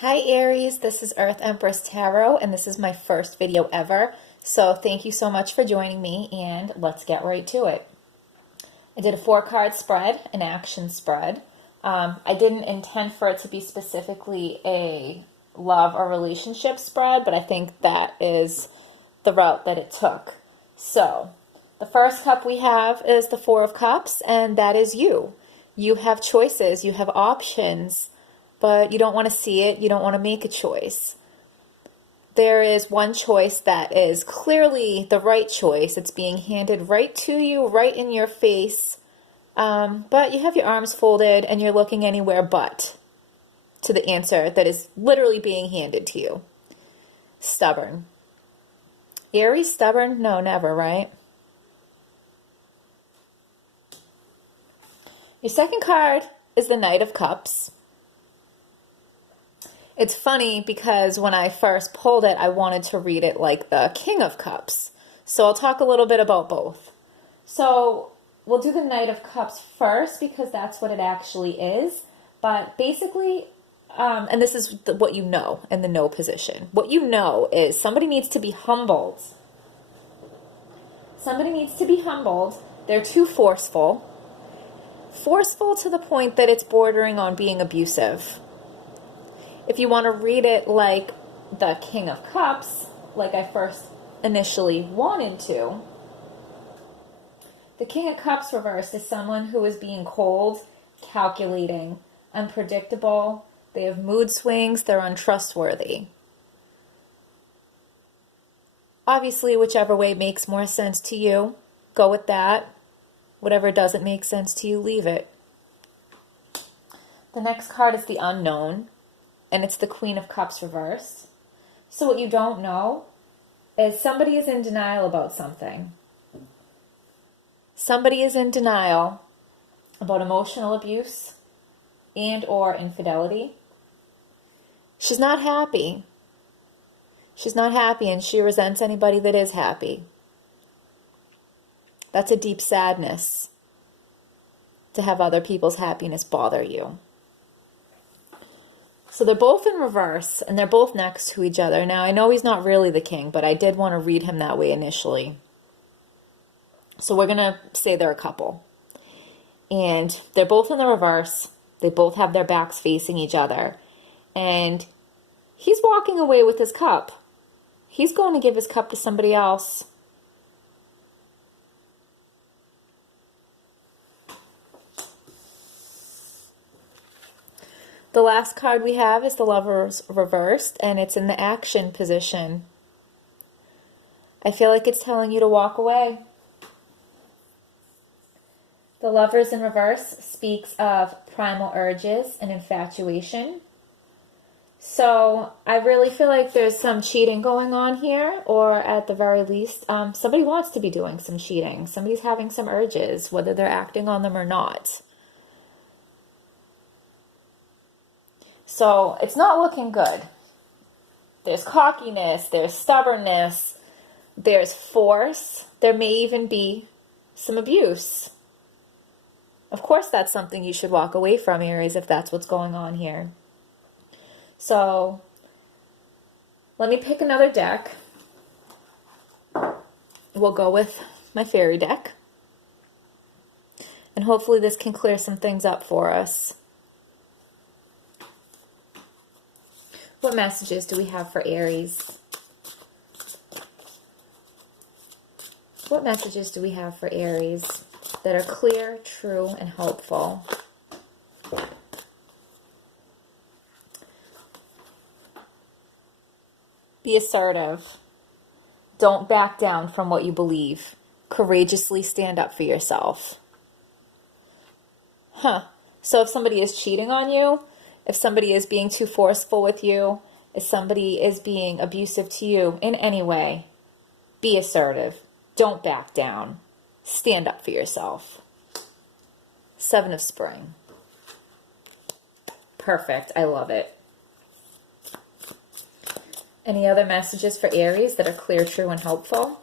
Hi Aries, this is Earth Empress Tarot, and this is my first video ever. So thank you so much for joining me, and let's get right to it. I did a 4-card spread, an action spread. I didn't intend for it to be specifically a love or relationship spread, but I think that is the route that it took. So the first cup we have is the 4 of Cups, and that is you. You have choices, you have options, but you don't want to see it, you don't want to make a choice. There is one choice that is clearly the right choice. It's being handed right to you, right in your face, but you have your arms folded and you're looking anywhere but to the answer that is literally being handed to you. Stubborn. Aries, stubborn? No, never, right? Your second card is the Knight of Cups. It's funny because when I first pulled it, I wanted to read it like the King of Cups. So I'll talk a little bit about both. So we'll do the Knight of Cups first because that's what it actually is. But basically, and this is what you know in the no position. What you know is somebody needs to be humbled. Somebody needs to be humbled. They're too forceful. Forceful to the point that it's bordering on being abusive. If you want to read it like the King of Cups, like I first initially wanted to, the King of Cups reversed is someone who is being cold, calculating, unpredictable. They have mood swings. They're untrustworthy. Obviously, whichever way makes more sense to you, go with that. Whatever doesn't make sense to you, leave it. The next card is the Unknown. And it's the Queen of Cups reversed. So what you don't know is somebody is in denial about something. Somebody is in denial about emotional abuse and or infidelity. She's not happy. She's not happy, and she resents anybody that is happy. That's a deep sadness to have other people's happiness bother you. So they're both in reverse, and they're both next to each other. Now, I know he's not really the king, but I did want to read him that way initially. So we're going to say they're a couple. And they're both in the reverse. They both have their backs facing each other. And he's walking away with his cup. He's going to give his cup to somebody else. The last card we have is the Lovers reversed, and it's in the action position. I feel like it's telling you to walk away. The Lovers in reverse speaks of primal urges and infatuation. So I really feel like there's some cheating going on here, or at the very least, somebody wants to be doing some cheating. Somebody's having some urges, whether they're acting on them or not. So it's not looking good. There's cockiness, there's stubbornness, there's force. There may even be some abuse. Of course, that's something you should walk away from, Aries, if that's what's going on here. So let me pick another deck. We'll go with my fairy deck. And hopefully this can clear some things up for us. What messages do we have for Aries? What messages do we have for Aries that are clear, true, and hopeful? Be assertive. Don't back down from what you believe. Courageously stand up for yourself. So if somebody is cheating on you, if somebody is being too forceful with you, if somebody is being abusive to you in any way, be assertive. Don't back down. Stand up for yourself. 7 of Spring. Perfect. I love it. Any other messages for Aries that are clear, true, and helpful?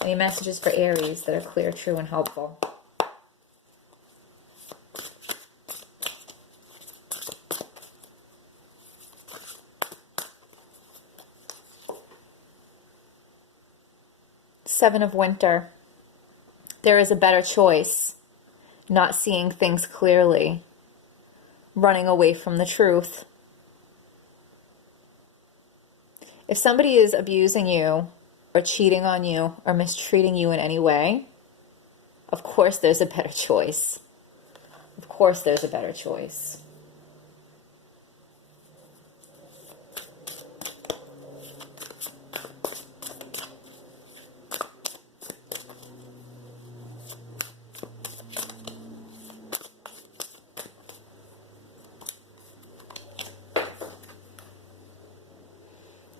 Any messages for Aries that are clear, true, and helpful? Seven of Winter. There is a better choice. Not seeing things clearly. Running away from the truth. If somebody is abusing you or cheating on you or mistreating you in any way, of course there's a better choice. Of course there's a better choice.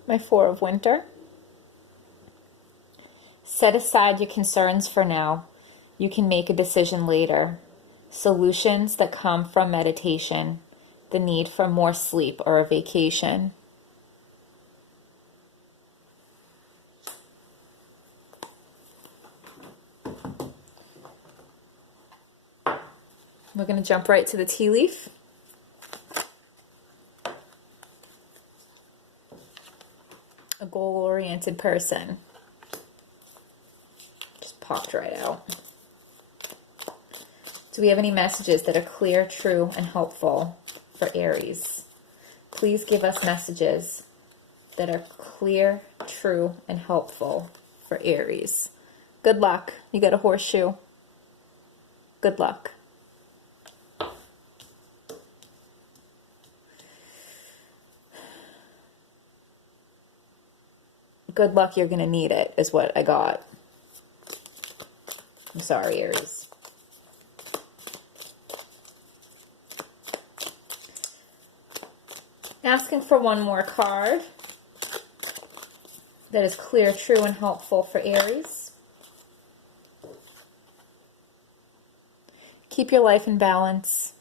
My Four of Winter. Set aside your concerns for now. You can make a decision later. Solutions that come from meditation. The need for more sleep or a vacation. We're going to jump right to the tea leaf. A goal-oriented person. Just popped right out. Do we have any messages that are clear, true, and helpful for Aries? Please give us messages that are clear, true, and helpful for Aries. Good luck. You got a horseshoe. Good luck. Good luck, you're going to need it, is what I got. I'm sorry, Aries. Asking for one more card that is clear, true, and helpful for Aries. Keep your life in balance.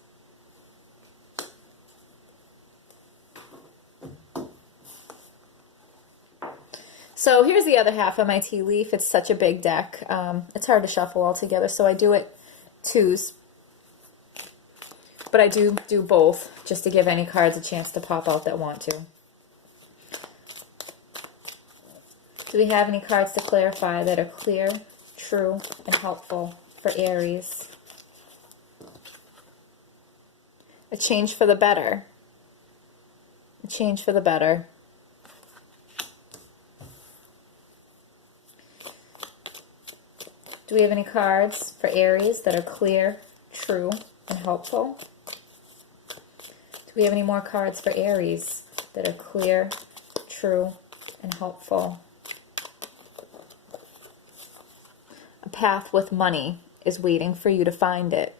So here's the other half of my tea leaf. It's such a big deck. It's hard to shuffle all together, so I do it twos. But I do both, just to give any cards a chance to pop out that want to. Do we have any cards to clarify that are clear, true, and helpful for Aries? A change for the better. A change for the better. Do we have any cards for Aries that are clear, true, and helpful? Do we have any more cards for Aries that are clear, true, and helpful? A path with money is waiting for you to find it.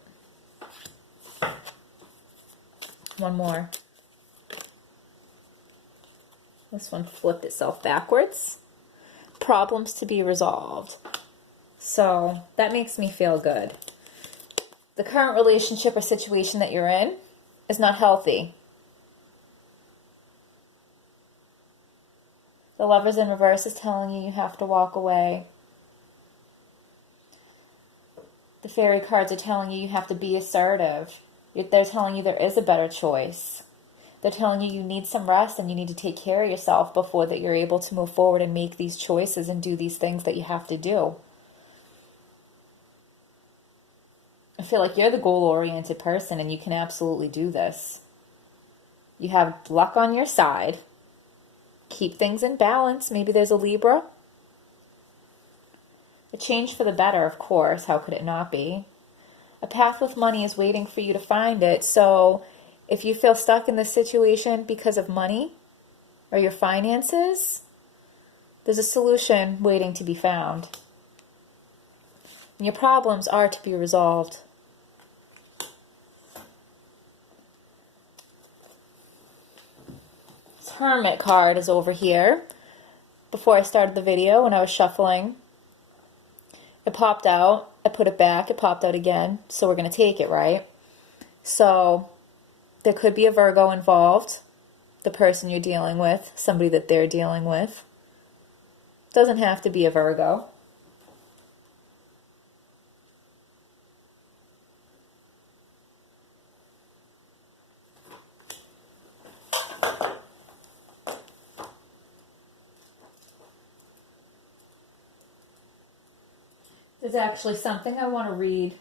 One more. This one flipped itself backwards. Problems to be resolved. So that makes me feel good. The current relationship or situation that you're in is not healthy. The Lovers in reverse is telling you have to walk away. The fairy cards are telling you have to be assertive. They're telling you there is a better choice. They're telling you need some rest and you need to take care of yourself before that you're able to move forward and make these choices and do these things that you have to do. I feel like you're the goal-oriented person and you can absolutely do this. You have luck on your side. Keep things in balance. Maybe there's a Libra. A change for the better, of course. How could it not be? A path with money is waiting for you to find it. So if you feel stuck in this situation because of money or your finances, there's a solution waiting to be found. And your problems are to be resolved. This Hermit card is over here. Before I started the video, when I was shuffling, it popped out. I put it back. It popped out again. So we're going to take it, right? So there could be a Virgo involved. The person you're dealing with. Somebody that they're dealing with. Doesn't have to be a Virgo. There's actually something I want to read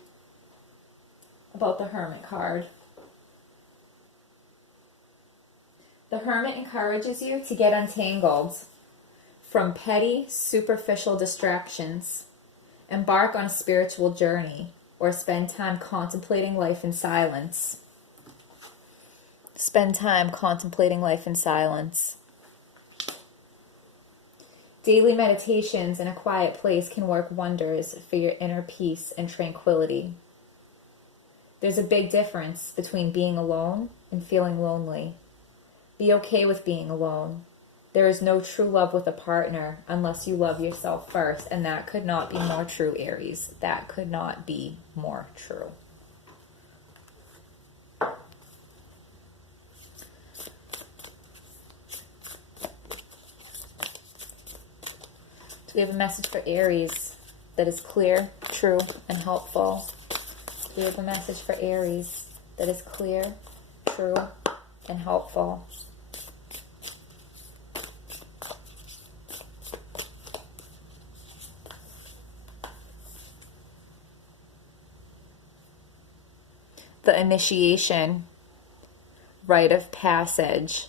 about the Hermit card. The Hermit encourages you to get untangled from petty, superficial distractions. Embark on a spiritual journey or spend time contemplating life in silence. Spend time contemplating life in silence. Daily meditations in a quiet place can work wonders for your inner peace and tranquility. There's a big difference between being alone and feeling lonely. Be okay with being alone. There is no true love with a partner unless you love yourself first, and that could not be more true, Aries. That could not be more true. So we have a message for Aries that is clear, true, and helpful. We have a message for Aries that is clear, true, and helpful. The initiation, rite of passage,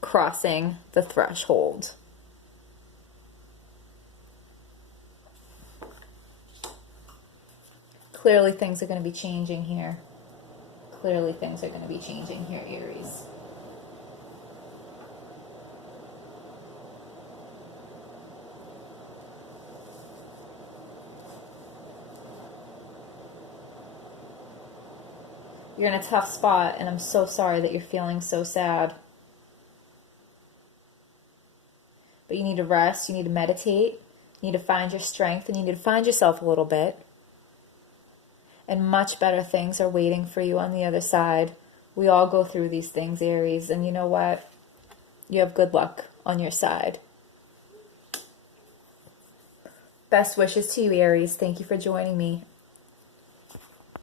crossing the threshold. Clearly things are going to be changing here. Clearly things are going to be changing here, Aries. You're in a tough spot, and I'm so sorry that you're feeling so sad. But you need to rest, you need to meditate, you need to find your strength, and you need to find yourself a little bit. And much better things are waiting for you on the other side. We all go through these things, Aries, and you know what? You have good luck on your side. Best wishes to you, Aries. Thank you for joining me.